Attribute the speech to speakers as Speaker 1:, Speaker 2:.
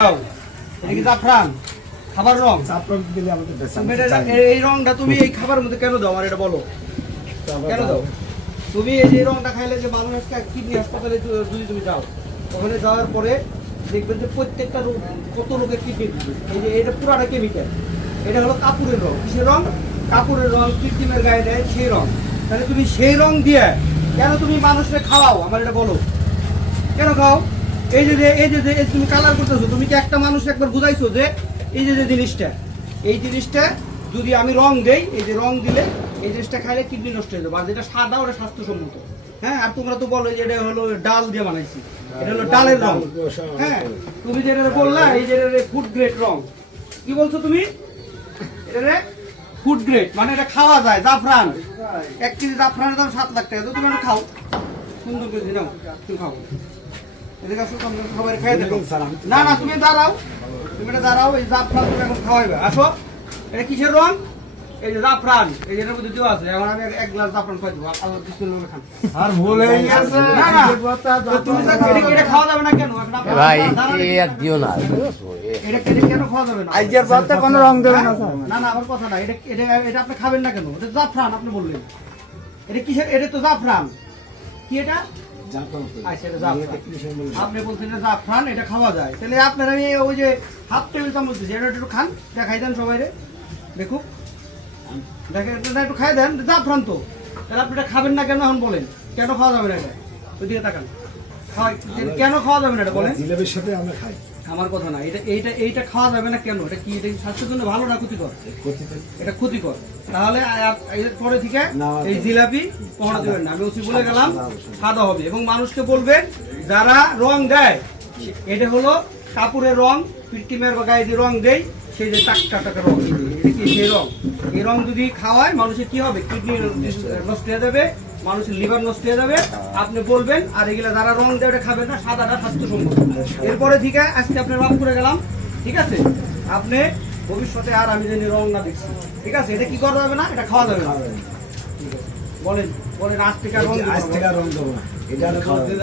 Speaker 1: দাও। এটা কি জাফরান? খাবার রং?
Speaker 2: চাপড় দিলে আমাদের বেচা
Speaker 1: তুমি এটা- এই- এই রংটা তুমি এই খাবারের মধ্যে কেন দাও? আমার এটা বলো। কেন দাও? তুমি এই যে রংটা খাইলে যে মানুষ কিডনি হাসপাতালে যদি যদি তুমি যাও ওখানে যাওয়ার পরে দেখবেন যে প্রত্যেকটা রোগ কত লোকের কিডনি এই যে এটা পুরাটা কেমিক্যাল এটা হলো কাপড়ের রং। কিসের রং? কাপড়ের রং কৃত্রিমের গায়ে দেয় সেই রং। তাহলে তুমি সেই রং দিয়ে কেন তুমি মানুষকে খাওয়াও? আমার এটা বলো। কেন খাও? এই যে এই যে তুমি কালার করতেছো তুমি কি একটা মানুষ একবার বুঝাইছো যে এই যে যে জিনিসটা? এই জিনিসটা যদি আমি রং দেই এই যে রং দিলে এই জিনিসটা খাইলে কিডনি নষ্ট হয়ে যাবে। আর যেটা সাদা ওটা স্বাস্থ্যসম্মত। হ্যাঁ আর তোমরা তো বলো যে এটা হলো ডাল দিয়ে বানাইছি। এটা হলো ডালের রং। হ্যাঁ তুমি যেটা বললা এই যে ফুড গ্রেড রং। কি বলছো তুমি? এটা ফুড গ্রেড মানে এটা খাওয়া যায় জাফরান। এক কেজি জাফরানের দাম সাত লাখ টাকা। তো তুমি খাও। সুন্দর করে দিলাম তুমি খাও। এদিকে আসো তোমরা সবাই খেয়ে দেখো। না না তুমি দাঁড়াও তুমি এটা দাঁড়াও এই জাফরান তুমি এখন খাওয়াইবে। আসো। এটা কিসের রং? এই যে জাফরান এই যেটার মধ্যে দেওয়া আছে। এখন আমি এক- এক গ্লাস জাফরান খাই দেবো আল্লাহ বিসমিল্লাহ খান।
Speaker 2: আর ভুল হয়ে গেছে।
Speaker 1: না না তুমি তো এটা- এটা খাওয়া যাবে না কেন?
Speaker 3: ভাই
Speaker 1: দাঁড়ান
Speaker 3: এ দিও না
Speaker 1: এটা কেন খাওয়া যাবে না?
Speaker 2: আজকের কোনো রং দেবে না
Speaker 1: না না আমার কথা না। এটা এটা এটা আপনি খাবেন না কেন? এটা জাফরান আপনি বললেন। এটা কিসের এটা তো জাফরান। কি এটা? আপনি বলছেন জাফরান এটা খাওয়া যায়। তাহলে আপনার আমি ওই যে হাফ টেবিল চামচ দিচ্ছি এটা একটু খান দেখাই দেন সবাই দেখুন দেখেন এটা একটু খাই দেন জাফরান তো। তাহলে আপনি এটা খাবেন না কেন এখন বলেন? কেন খাওয়া যাবে না এটা? ওইদিকে তাকান। কেন খাওয়া যাবে না এটা বলেন?
Speaker 2: জিলেবির সাথে আমরা খাই।
Speaker 1: আমার কথা না এটা এইটা এইটা খাওয়া যাবে না কেন? এটা কি এটা স্বাস্থ্যের জন্য ভালো না ক্ষতিকর? এটা ক্ষতিকর। তাহলে পরে থেকে এই জিলাপি কখনো দেবেন না। আমি ওসি বলে গেলাম
Speaker 2: সাদা
Speaker 1: সাদা হবে। এবং মানুষকে বলবেন যারা রং দেয় এটা হলো কাপড়ের রং কৃত্রিমের গায়ে যে রং দেয় সেই যে টাকা টাকা রং এটা কি সেই রং? এই রং যদি খাওয়ায় মানুষের কি হবে? কিডনি নষ্ট হয়ে যাবে মানুষের লিভার নষ্ট হয়ে যাবে। আপনি বলবেন আর এগুলা যারা রং দেয় ওটা খাবেন না সাদাটা স্বাস্থ্যসম্মত। এরপরে ঠিক আছে আজকে আপনার রং করে গেলাম ঠিক আছে? আপনি ভবিষ্যতে আর আমি জানি রং না দেখছি ঠিক আছে? এটা কি করা যাবে না? এটা খাওয়া যাবে না। বলেন বলেন আজ থেকে রং
Speaker 2: আজ থেকে রং দেবো না। এটা খাওয়া যাবে